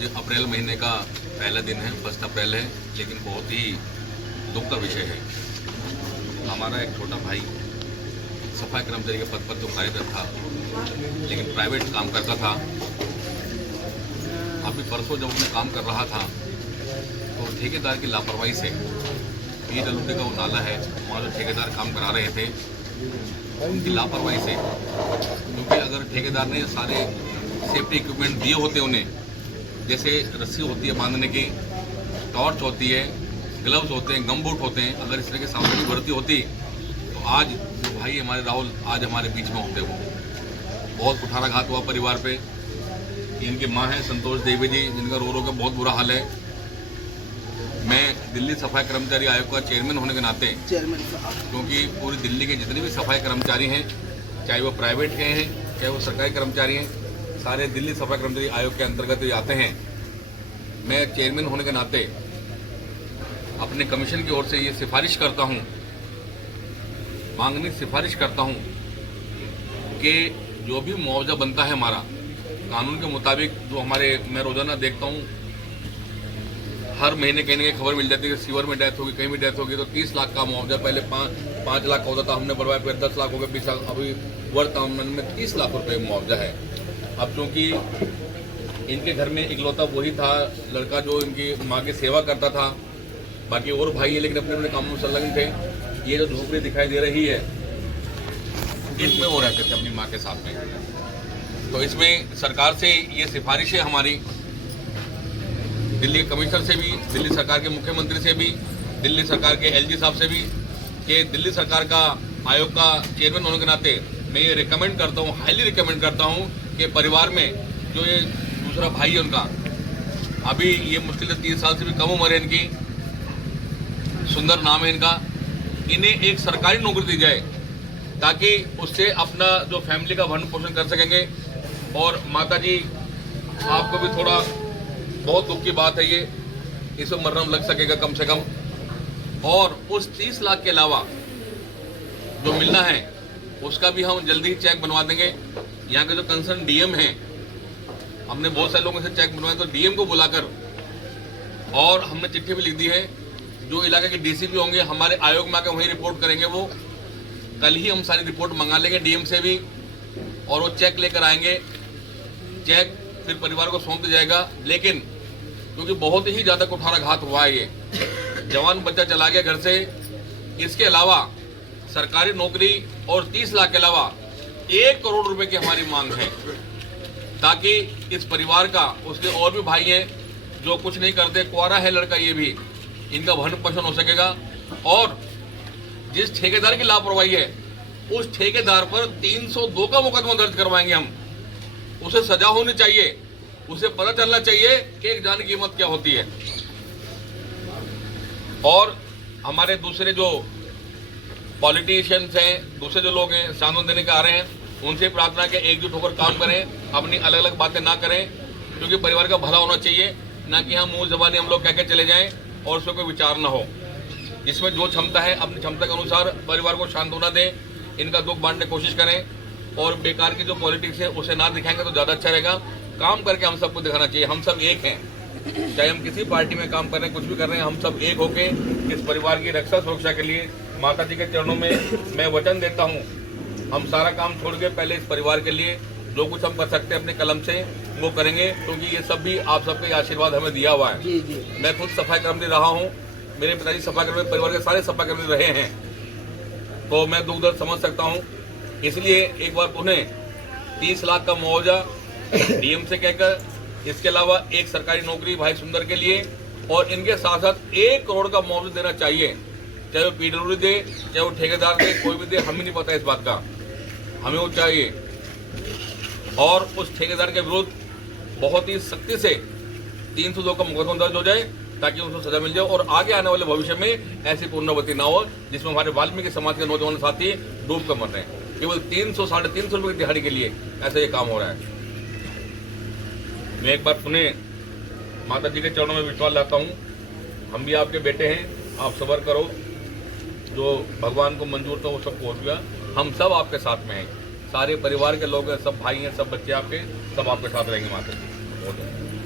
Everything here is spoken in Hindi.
आज अप्रैल महीने का पहला दिन है, 1 अप्रैल है, लेकिन बहुत ही दुख का विषय है। हमारा एक छोटा भाई सफाई कर्मचारी के पद पर तो कार्यरत था, लेकिन प्राइवेट काम करता था। अभी परसों जब मैं काम कर रहा था तो ठेकेदार की लापरवाही से PWD का वो नाला है, वहाँ जो ठेकेदार काम करा रहे थे उनकी लापरवाही से, क्योंकि अगर ठेकेदार ने सारे सेफ्टी इक्विपमेंट दिए होते उन्हें, जैसे रस्सी होती है बांधने की, टॉर्च होती है, ग्लव्स होते हैं, गम बूट होते हैं, अगर इस तरह की सावधानी बरती होती तो आज जो भाई हमारे राहुल आज हमारे बीच में होते। वो बहुत कुठाराघात हुआ परिवार पे। इनकी मां है संतोष देवी जी, जिनका रो रो का बहुत बुरा हाल है। मैं दिल्ली सफाई कर्मचारी आयोग का चेयरमैन होने के नाते, क्योंकि पूरी दिल्ली के जितने भी सफाई कर्मचारी हैं, चाहे वो प्राइवेट के हैं चाहे वो सरकारी कर्मचारी हैं, सारे दिल्ली सफाई कर्मचारी आयोग के अंतर्गत आते हैं। मैं चेयरमैन होने के नाते अपने कमीशन की ओर से ये सिफारिश करता हूँ, मांगनी सिफारिश करता हूँ कि जो भी मुआवजा बनता है हमारा कानून के मुताबिक, जो हमारे मैं रोजाना देखता हूँ हर महीने कहीं ना कहीं खबर मिल जाती है कि सीवर में डेथ होगी, कहीं भी डेथ होगी तो 30 लाख का मुआवजा, पहले 5 लाख का होता था, हमने बढ़वाया, फिर 10 लाख हो गया, 20 लाख, अभी वर्तमान में 30 लाख रुपए मुआवजा है। अब चूंकि इनके घर में इकलौता वही था लड़का जो इनकी माँ की सेवा करता था, बाकी और भाई है लेकिन अपने अपने कामों में संलग्न थे। ये जो झोपड़ी दिखाई दे रही है इसमें वो रहते थे अपनी माँ के साथ में। तो इसमें सरकार से ये सिफारिश है हमारी, दिल्ली कमिश्नर से भी, दिल्ली सरकार के मुख्यमंत्री से भी, दिल्ली सरकार के LG साहब से भी, कि दिल्ली सरकार का आयोग का चेयरमैन होने के नाते मैं ये रिकमेंड करता हूँ, हाईली रिकमेंड करता हूँ कि परिवार में जो ये दूसरा भाई है उनका, अभी ये मुश्किल से 30 साल से भी कम उम्र है इनकी, सुंदर नाम है इनका, इन्हें एक सरकारी नौकरी दी जाए ताकि उससे अपना जो फैमिली का भरण पोषण कर सकेंगे। और माता जी आपको भी थोड़ा बहुत दुख की बात है ये, इसमें मरहम लग सकेगा कम से कम। और उस 30 लाख के अलावा जो मिलना है उसका भी हम जल्दी ही चेक बनवा देंगे। यहाँ के जो कंसर्न DM हैं, हमने बहुत सारे लोगों से चेक बनवाए, तो DM को बुलाकर और हमने चिट्ठी भी लिख दी है। जो इलाके के DCP होंगे हमारे आयोग में आकर वहीं रिपोर्ट करेंगे। वो कल ही हम सारी रिपोर्ट मंगा लेंगे DM से भी, और वो चेक लेकर आएंगे। चेक फिर परिवार को सौंप दिया जाएगा। लेकिन क्योंकि बहुत ही ज्यादा कुठाराघात हुआ है, ये जवान बच्चा चला गया घर से, इसके अलावा सरकारी नौकरी और 30 लाख के अलावा 1 करोड़ रुपए की हमारी मांग है, ताकि इस परिवार का, उसके और भी भाई हैं जो कुछ नहीं करते, कुआरा है लड़का, ये भी इनका भरण पोषण हो सकेगा। और जिस ठेकेदार की लापरवाही है उस ठेकेदार पर 302 का मुकदमा दर्ज करवाएंगे हम। उसे सजा होनी चाहिए, उसे पता चलना चाहिए कि एक जान की कीमत क्या होती है। और हमारे दूसरे जो पॉलिटिशियंस हैं, दूसरे जो लोग हैं सांत्वना देने के आ रहे हैं, उनसे प्रार्थना है कि एकजुट होकर काम करें, अपनी अलग अलग बातें ना करें, क्योंकि परिवार का भला होना चाहिए, ना कि हम मुंह जबानी हम लोग कह के चले जाएं और उसमें कोई विचार ना हो। जिसमें जो क्षमता है अपनी क्षमता के अनुसार परिवार को सांत्वना दें, इनका दुख बांटने की कोशिश करें, और बेकार की जो पॉलिटिक्स है उसे ना दिखाएंगे तो ज़्यादा अच्छा रहेगा। काम करके हम सबको दिखाना चाहिए, हम सब एक हैं, चाहे हम किसी पार्टी में काम कर रहे हैं, कुछ भी कर रहे हैं, हम सब एक होके इस परिवार की रक्षा सुरक्षा के लिए माता जी के चरणों में मैं वचन देता हूँ, हम सारा काम छोड़ के पहले इस परिवार के लिए जो कुछ हम कर सकते हैं अपने कलम से वो करेंगे, क्योंकि ये सब भी आप सबके आशीर्वाद हमें दिया हुआ है। मैं खुद सफाई कर्मचारी रहा हूँ, मेरे पिताजी सफाई कर्मचारी, परिवार के सारे सफाई कर्मचारी रहे हैं, तो मैं दुख दर्द समझ सकता हूँ। इसलिए एक बार पुनः 30 लाख का मुआवजा DM से कहकर, इसके अलावा एक सरकारी नौकरी भाई सुंदर के लिए, और इनके साथ साथ 1 करोड़ का मुआवजा देना चाहिए, चाहे वो PWD दे, चाहे वो ठेकेदार दे, कोई भी दे, हमें नहीं पता इस बात का, हमें वो चाहिए। और उस ठेकेदार के विरुद्ध बहुत ही सख्ती से 302 का मुकदमा दर्ज हो जाए, ताकि उसको सजा मिल जाए और आगे आने वाले भविष्य में ऐसी पुनरावृत्ति ना हो जिसमें हमारे वाल्मीकि समाज के नौजवान साथी डूब कर मर रहे हैं। केवल 300 साढ़े 300 रुपए की दिहाड़ी के लिए ऐसा ये काम हो रहा है। मैं एक बार पुनः माता जी के चरणों में विश्वास लाता हूँ, हम भी आपके बेटे हैं, आप सब्र करो, जो भगवान को मंजूर था वो सब पहुँच गया, हम सब आपके साथ में हैं, सारे परिवार के लोग हैं, सब भाई हैं, सब बच्चे आपके, सब आपके साथ रहेंगे माता जी।